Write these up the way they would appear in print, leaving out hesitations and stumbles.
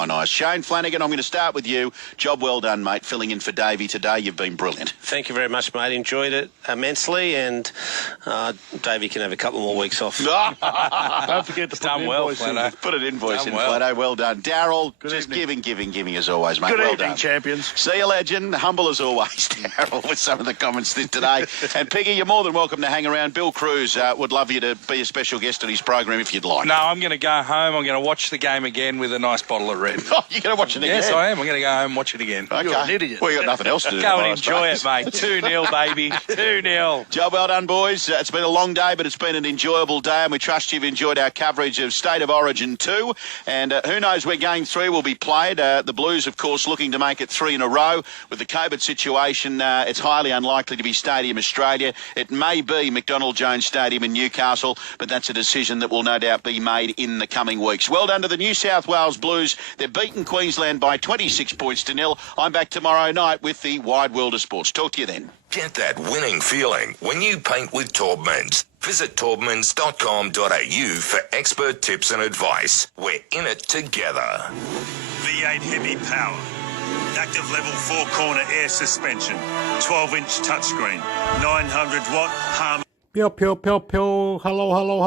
Oh, nice. Shane Flanagan, I'm going to start with you. Job well done, mate, filling in for Davey today. You've been brilliant. Thank you very much, mate. Enjoyed it immensely, and Davey can have a couple more weeks off. Don't forget to put an invoice in. Put an invoice in, Flato. Well done. Daryl, just evening. giving as always, mate. Good well evening, done. champions. See you, legend. Humble as always, Daryl, with some of the comments today. And Piggy, you're more than welcome to hang around. Bill Cruz would love you to be a special guest at his program if you'd like. No, I'm going to go home. I'm going to watch the game again with a nice bottle of red. Oh, you're going to watch it again? Yes, I am. I'm going to go home and watch it again. Okay. You're an idiot. Well, you got nothing else to do. Go and enjoy it, mate. 2-0, baby. 2-0. Job well done, boys. It's been a long day, but it's been an enjoyable day, and we trust you've enjoyed our coverage of State of Origin 2. And who knows where Game 3 will be played. The Blues, of course, looking to make it 3 in a row. With the COVID situation, it's highly unlikely to be Stadium Australia. It may be McDonald Jones Stadium in Newcastle, but that's a decision that will no doubt be made in the coming weeks. Well done to the New South Wales Blues. They've beaten Queensland by 26 points to 0. I'm back tomorrow night with the Wide World of Sports. Talk to you then. Get that winning feeling when you paint with Taubmans. Visit taubmans.com.au for expert tips and advice. We're in it together. V8 heavy power. Active level 4-corner air suspension. 12-inch touchscreen. 900-watt harmony. Pew, pew, pew, pew. Hello. Hello.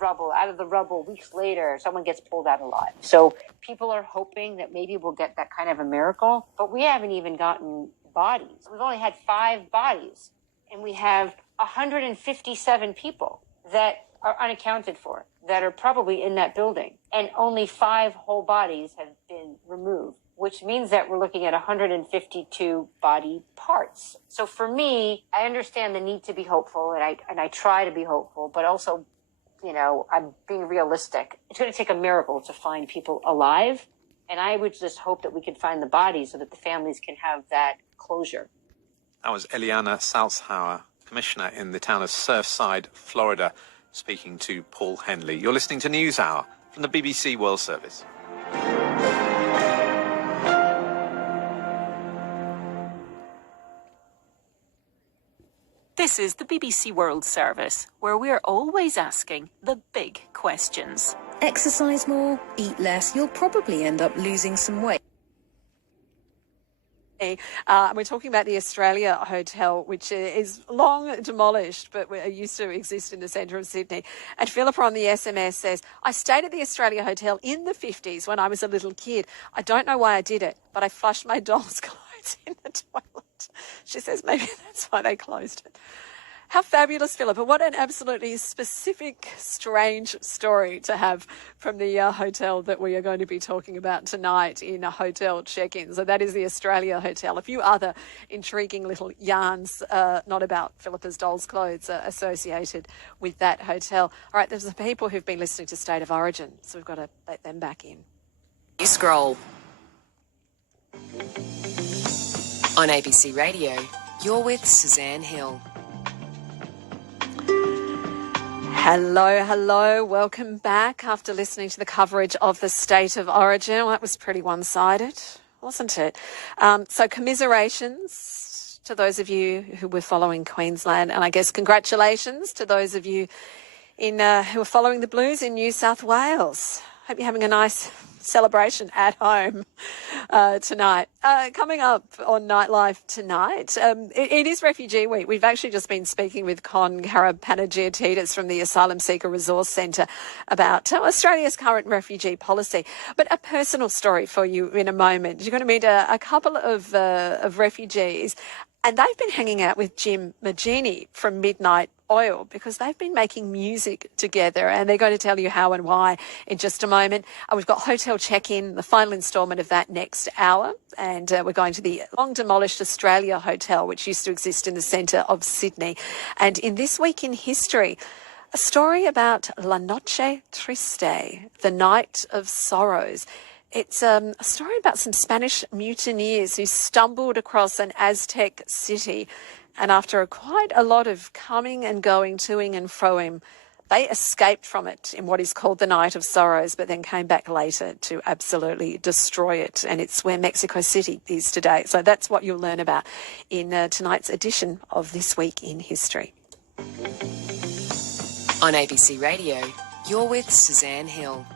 Rubble, out of the rubble, weeks later, someone gets pulled out alive. So people are hoping that maybe we'll get that kind of a miracle, but we haven't even gotten bodies. We've only had 5 bodies, and we have 157 people that are unaccounted for, that are probably in that building, and only 5 whole bodies have been removed, which means that we're looking at 152 body parts. So for me, I understand the need to be hopeful, and I try to be hopeful, but also, you know, I'm being realistic. It's going to take a miracle to find people alive. And I would just hope that we could find the bodies so that the families can have that closure. That was Eliana Salzhauer, Commissioner in the town of Surfside, Florida, speaking to Paul Henley. You're listening to News Hour from the BBC World Service. This is the BBC World Service, where we're always asking the big questions. Exercise more, eat less, you'll probably end up losing some weight. We're talking about the Australia Hotel, which is long demolished, but used to exist in the centre of Sydney. And Philippa on the SMS says, I stayed at the Australia Hotel in the 50s when I was a little kid. I don't know why I did it, but I flushed my doll's clothes in the toilet. She says maybe that's why they closed it. How fabulous, Philippa. What an absolutely specific, strange story to have from the hotel that we are going to be talking about tonight in a hotel check-in. So that is the Australia Hotel. A few other intriguing little yarns, not about Philippa's doll's clothes, associated with that hotel. All right, there's the people who've been listening to State of Origin, so we've got to let them back in. You scroll. On ABC Radio, you're with Suzanne Hill. Hello. Welcome back after listening to the coverage of the State of Origin. Well, that was pretty one-sided, wasn't it? So commiserations to those of you who were following Queensland, and I guess congratulations to those of you who are following the Blues in New South Wales. Hope you're having a nice celebration at home tonight. Coming up on Nightlife tonight, it is Refugee Week. We've actually just been speaking with Con Karapanagiotidis from the Asylum Seeker Resource Centre about Australia's current refugee policy. But a personal story for you in a moment. You're going to meet a couple of refugees, and they've been hanging out with Jim Magini from Midnight Oil because they've been making music together, and they're going to tell you how and why in just a moment. We've got Hotel Check-In, the final instalment of that next hour, and we're going to the long-demolished Australia Hotel, which used to exist in the centre of Sydney. And in This Week in History, a story about La Noche Triste, the Night of Sorrows. It's a story about some Spanish mutineers who stumbled across an Aztec city, and after quite a lot of coming and going, toing and froing, they escaped from it in what is called the Night of Sorrows, but then came back later to absolutely destroy it. And it's where Mexico City is today. So that's what you'll learn about in tonight's edition of This Week in History. On ABC Radio, you're with Suzanne Hill.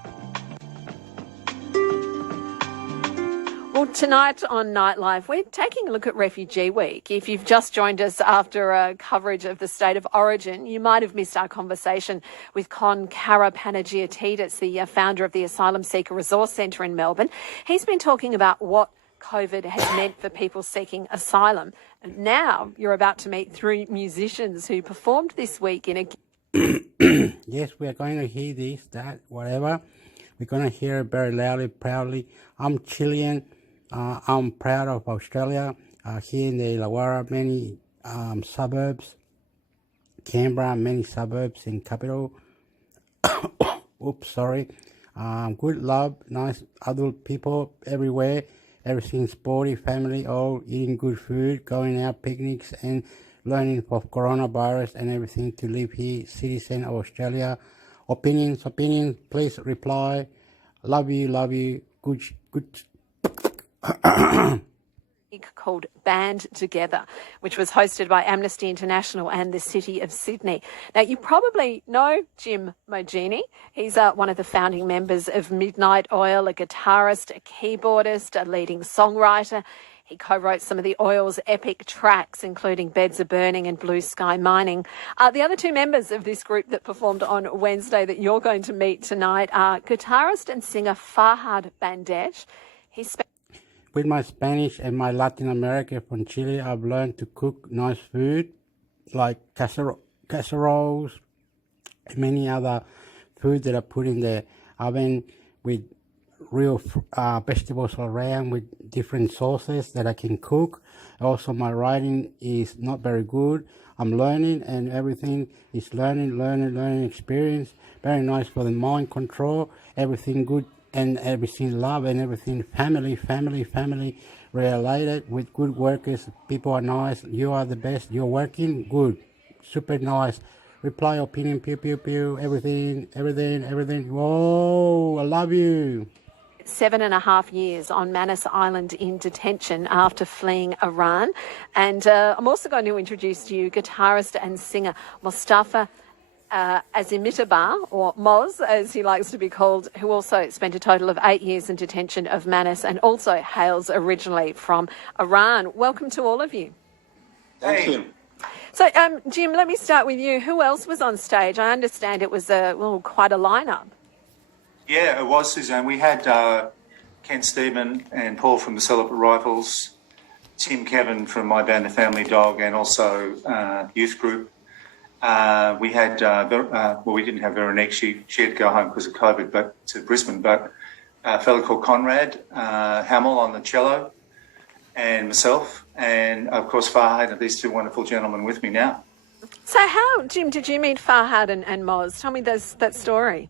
Well, tonight on Nightlife, we're taking a look at Refugee Week. If you've just joined us after coverage of the State of Origin, you might have missed our conversation with Con Karapanagiotis, the founder of the Asylum Seeker Resource Centre in Melbourne. He's been talking about what COVID has meant for people seeking asylum. And now you're about to meet three musicians who performed this week in a... Yes, we are going to hear this, that, whatever. We're going to hear it very loudly, proudly. I'm Chilean. I'm proud of Australia. Here in the Illawarra, many suburbs. Canberra, many suburbs in capital. Oops, sorry. Good love, nice adult people everywhere. Everything sporty, family, all eating good food, going out picnics and learning of coronavirus and everything to live here, citizen of Australia. Opinions, please reply. Love you, good. called Band Together, which was hosted by Amnesty International and the City of Sydney. Now, you probably know Jim Mogini. He's one of the founding members of Midnight Oil, a guitarist, a keyboardist, a leading songwriter. He co-wrote some of the Oil's epic tracks, including Beds Are Burning and Blue Sky Mining. The other two members of this group that performed on Wednesday that you're going to meet tonight are guitarist and singer Farhad Bandesh. With my Spanish and my Latin America from Chile, I've learned to cook nice food like casseroles and many other food that I put in the oven with real vegetables around with different sauces that I can cook. Also, my writing is not very good. I'm learning, and everything is learning experience. Very nice for the mind control. Everything good and everything love and everything family related with good workers. People are nice. You are the best. You're working good. Super nice. Reply, opinion, pew, pew, pew, everything. Whoa, I love you. 7.5 years on Manus Island in detention after fleeing Iran. And I'm also going to introduce to you guitarist and singer Mustafa Azimitabar, or Moz, as he likes to be called, who also spent a total of 8 years in detention of Manus and also hails originally from Iran. Welcome to all of you. Thank you. So, Jim, let me start with you. Who else was on stage? I understand it was quite a lineup. Yeah, it was, Suzanne. We had Ken Stephen and Paul from the Celebrate Rifles, Tim Kevin from my band, The Family Dog, and also Youth Group. We had, we didn't have Veronique. She had to go home because of COVID, but to Brisbane. But a fellow called Conrad Hamill on the cello, and myself, and of course Farhad, and these two wonderful gentlemen with me now. So how, Jim, did you meet Farhad and Moz? Tell me that story.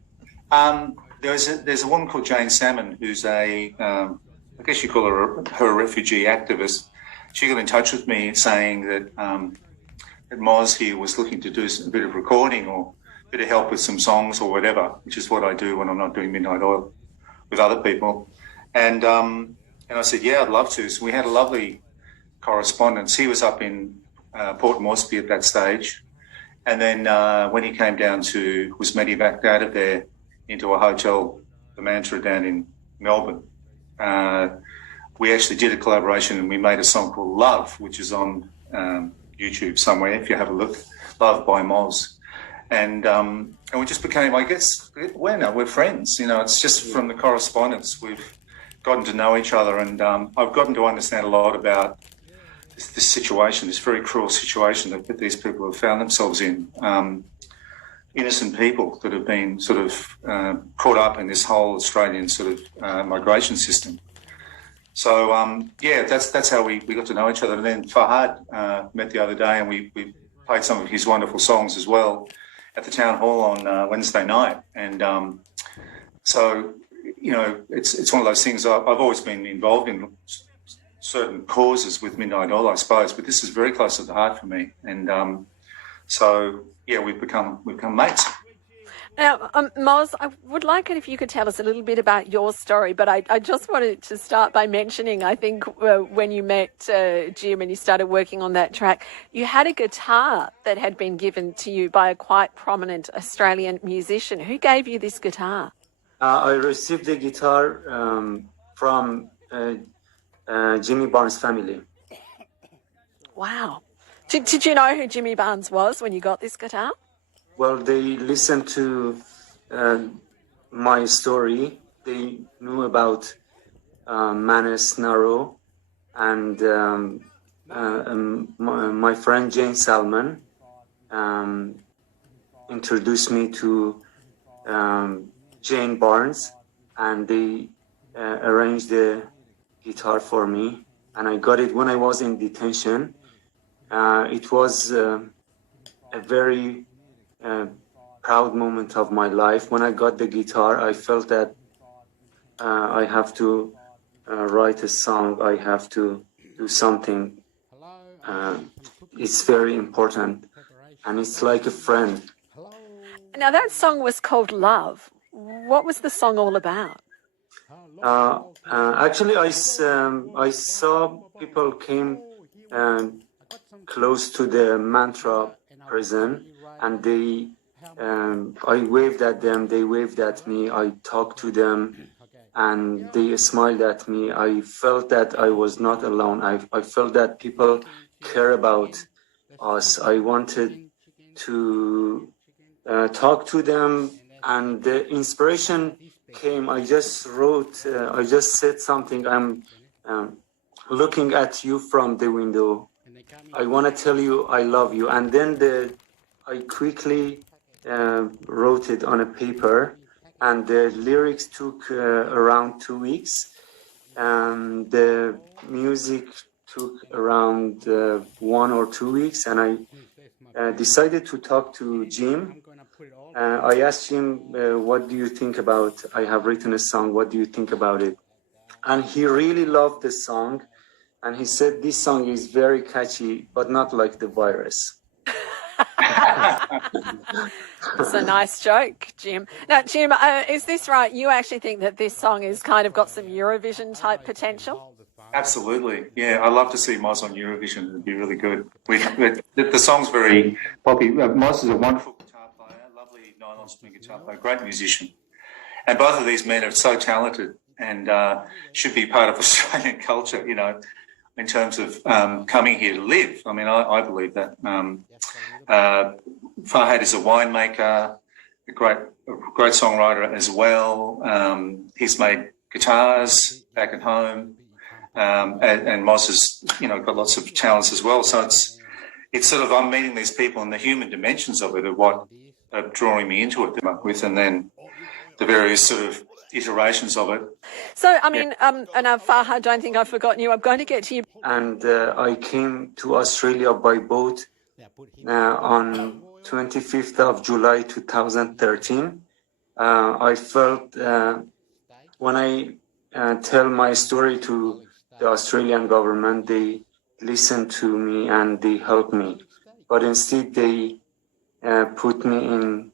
There's a woman called Jane Salmon who's I guess you call her a refugee activist. She got in touch with me saying that that Moz here was looking to do a bit of recording or a bit of help with some songs or whatever, which is what I do when I'm not doing Midnight Oil with other people. And I said, yeah, I'd love to. So we had a lovely correspondence. He was up in Port Moresby at that stage. And then when he came down was medevaced out of there into a hotel, the Mantra, down in Melbourne. We actually did a collaboration and we made a song called Love, which is on YouTube somewhere, if you have a look. Love by Moz. And we just became, I guess, we're friends. You know, it's just from the correspondence we've gotten to know each other, and I've gotten to understand a lot about this situation, this very cruel situation that these people have found themselves in. Innocent people that have been sort of caught up in this whole Australian sort of migration system. So, that's how we got to know each other. And then Farhad met the other day, and we played some of his wonderful songs as well at the Town Hall on Wednesday night. And so, you know, it's one of those things. I've always been involved in certain causes with Midnight Oil, I suppose, but this is very close to the heart for me. And so, yeah, we've become mates. Now, Moz, I would like it if you could tell us a little bit about your story, but I just wanted to start by mentioning, I think, when you met Jim and you started working on that track, you had a guitar that had been given to you by a quite prominent Australian musician. Who gave you this guitar? I received the guitar from Jimmy Barnes' family. Wow. Did you know who Jimmy Barnes was when you got this guitar? Well, they listened to my story. They knew about Manus Naro, and my friend Jane Salmon introduced me to Jane Barnes, and they arranged the guitar for me, and I got it when I was in detention. It was a very proud moment of my life. When I got the guitar, I felt that I have to write a song. I have to do something. It's very important, and it's like a friend. Now, that song was called Love. What was the song all about? Actually, I saw people came close to the Mantra prison, and they I waved at them, they waved at me, I talked to them, and they smiled at me. I felt that I was not alone. I felt that people care about us. I wanted to talk to them, and the inspiration came. I just wrote, I just said something. I'm looking at you from the window. I want to tell you I love you. And then I quickly wrote it on a paper, and the lyrics took around 2 weeks. The music took around 1 or 2 weeks, and I decided to talk to Jim. I asked him, what do you think about, I have written a song, what do you think about it? And he really loved the song, and he said, this song is very catchy, but not like the virus. It's a nice joke, Jim. Now, Jim, is this right? You actually think that this song has kind of got some Eurovision type potential? Absolutely, yeah. I love to see Moz on Eurovision. It'd be really good. The song's very poppy. Moz is a wonderful guitar player, lovely nylon string guitar player, great musician. And both of these men are so talented and should be part of Australian culture, you know, in terms of coming here to live. I mean, I believe that. Farhad is a winemaker, a great songwriter as well. He's made guitars back at home. And Moz has, you know, got lots of talents as well. So it's sort of, I'm meeting these people and the human dimensions of it are what are drawing me into it with, and then the various sort of iterations of it. So, I mean, and Farhad, I don't think I've forgotten you. I'm going to get to you. And I came to Australia by boat on 25th of July 2013. I felt when I tell my story to the Australian government, they listened to me and they helped me. But instead, they put me in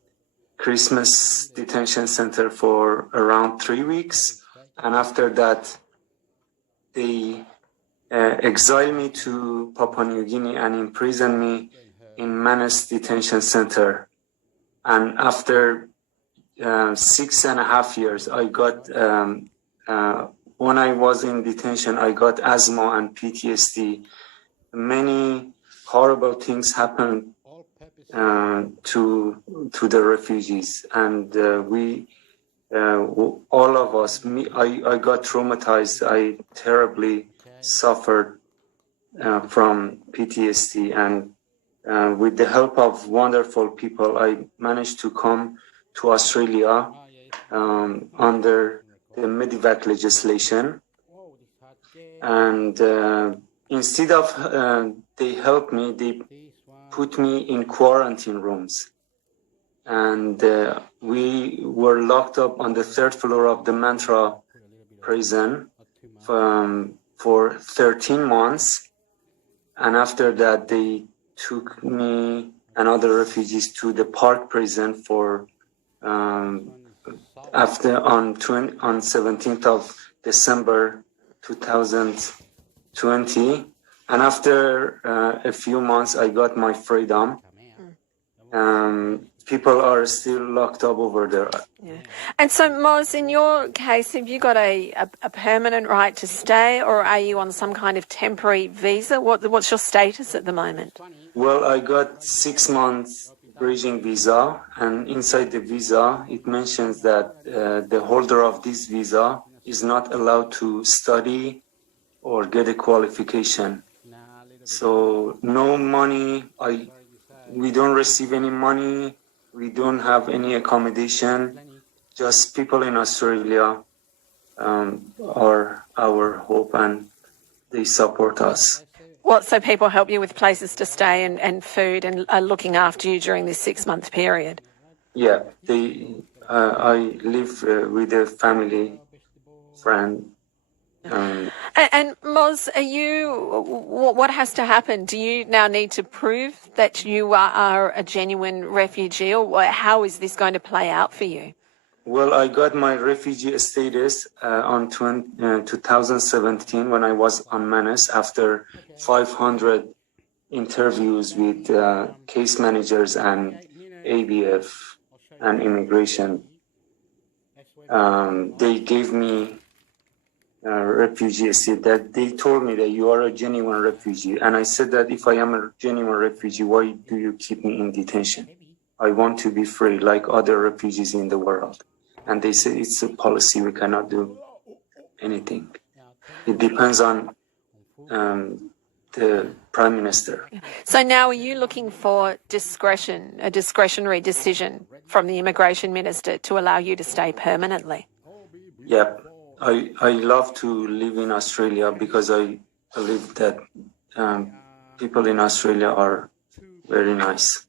Christmas detention center for around 3 weeks. And after that, they exiled me to Papua New Guinea and imprisoned me in Manus detention center. And after 6.5 years, I got when I was in detention, I got asthma and PTSD. Many horrible things happened to the refugees, and we, all of us, I got traumatized. I terribly suffered from PTSD, and with the help of wonderful people, I managed to come to Australia under the Medevac legislation, and instead of they helped me, they put me in quarantine rooms, and we were locked up on the 3rd floor of the Mantra prison for 13 months, and after that they took me and other refugees to the Park prison for um, on 17th of December 2020, and after a few months, I got my freedom. People are still locked up over there. Yeah. And so, Moz, in your case, have you got a permanent right to stay, or are you on some kind of temporary visa? What's your status at the moment? Well, I got 6 months bridging visa, and inside the visa, it mentions that the holder of this visa is not allowed to study or get a qualification. So no money, we don't receive any money, we don't have any accommodation, just people in Australia are our hope and they support us. So people help you with places to stay and food and are looking after you during this 6-month period? Yeah, I live with a family friend. And Moz, what has to happen? Do you now need to prove that you are a genuine refugee, or how is this going to play out for you? Well, I got my refugee status on 2017 when I was on Manus after 500 interviews with case managers and ABF and immigration. They gave me refugee status. That they told me that you are a genuine refugee, and I said that if I am a genuine refugee, why do you keep me in detention? I want to be free like other refugees in the world. And they said it's a policy, we cannot do anything. It depends on the Prime Minister. So now are you looking for discretion, a discretionary decision from the Immigration Minister to allow you to stay permanently? Yep. I love to live in Australia because I believe that people in Australia are very nice.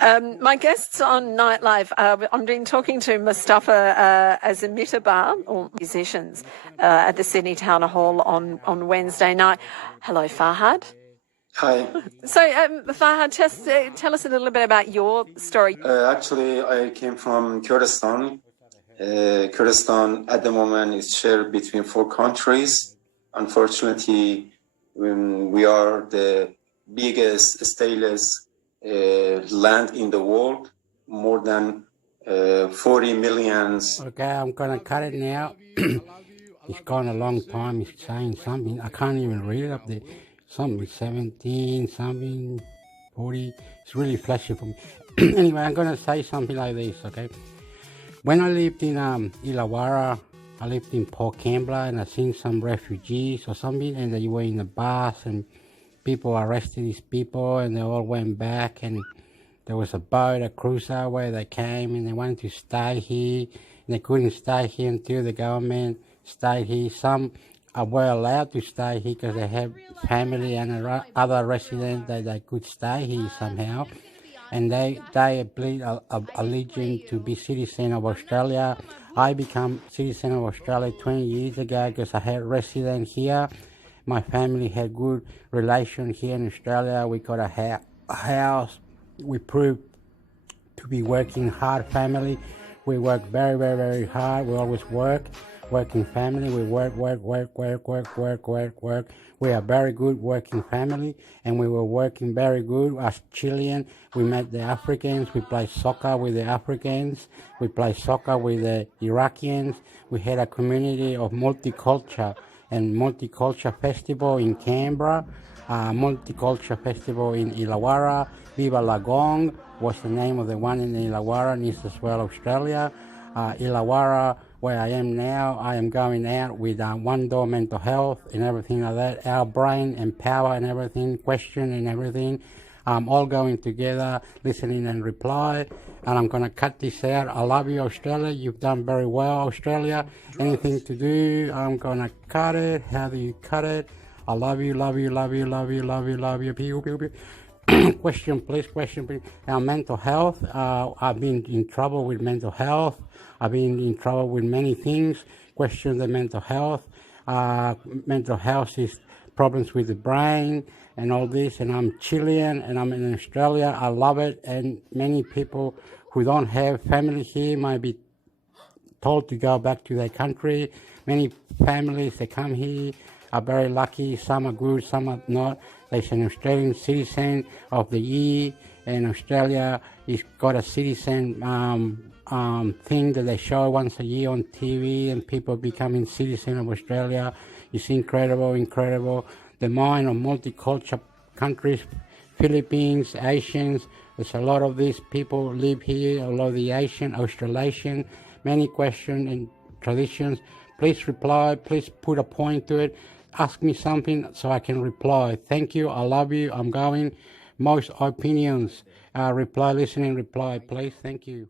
My guests on Nightlife, I'm been talking to Mustafa Azamitabar, or musicians, at the Sydney Town Hall on Wednesday night. Hello, Farhad. Hi. So, Farhad, tell us a little bit about your story. Actually, I came from Kurdistan. Kurdistan at the moment is shared between 4 countries. Unfortunately, we are the biggest stateless land in the world, more than 40 millions. Okay, I'm going to cut it now. It's gone a long time. It's saying something. I can't even read it up there. Something 17, something 40. It's really flashy for me. Anyway, I'm going to say something like this, okay? When I lived in Illawarra, I lived in Port Kembla, and I seen some refugees or something, and they were in the bus, and people arrested these people, and they all went back, and there was a boat, a cruiser, where they came, and they wanted to stay here, and they couldn't stay here until the government stayed here. Some were allowed to stay here because they had family and other residents that they could stay here somehow, and they plead allegiance to be citizen of Australia. I became citizen of Australia 20 years ago because I had resident here. My family had good relation here in Australia. We got a house. We proved to be working hard family. We work very, very, very hard. We always working family. We work. We are very good working family, and we were working very good as Chilean. We met the Africans. We played soccer with the Africans. We played soccer with the Iraqians. We had a community of multicultural and multicultural festival in Canberra, multicultural festival in Illawarra. Viva Lagong was the name of the one in Illawarra, and New South Wales, Australia. Illawarra, where I am now, I am going out with One Door Mental Health and everything like that. Our brain and power and everything, question and everything, all going together, listening and reply. And I'm going to cut this out. I love you, Australia. You've done very well, Australia. Anything to do, I'm going to cut it. How do you cut it? I love you, love you, love you, love you, love you, love you. Pew, pew, pew. Question, please. Our mental health. I've been in trouble with mental health. I've been in trouble with many things. Question the mental health. Mental health is problems with the brain and all this. And I'm Chilean and I'm in Australia. I love it. And many people who don't have family here might be told to go back to their country. Many families that come here are very lucky. Some are good, some are not. There's an Australian citizen of the year, and Australia has got a citizen thing that they show once a year on TV, and people becoming citizen of Australia. It's incredible, incredible. The mind of multicultural countries, Philippines, Asians. There's a lot of these people live here, a lot of the Asian, Australasian, many questions and traditions. Please reply, please put a point to it. Ask me something so I can reply. Thank you, I love you, I'm going. Most opinions, reply, listening, reply, please, thank you.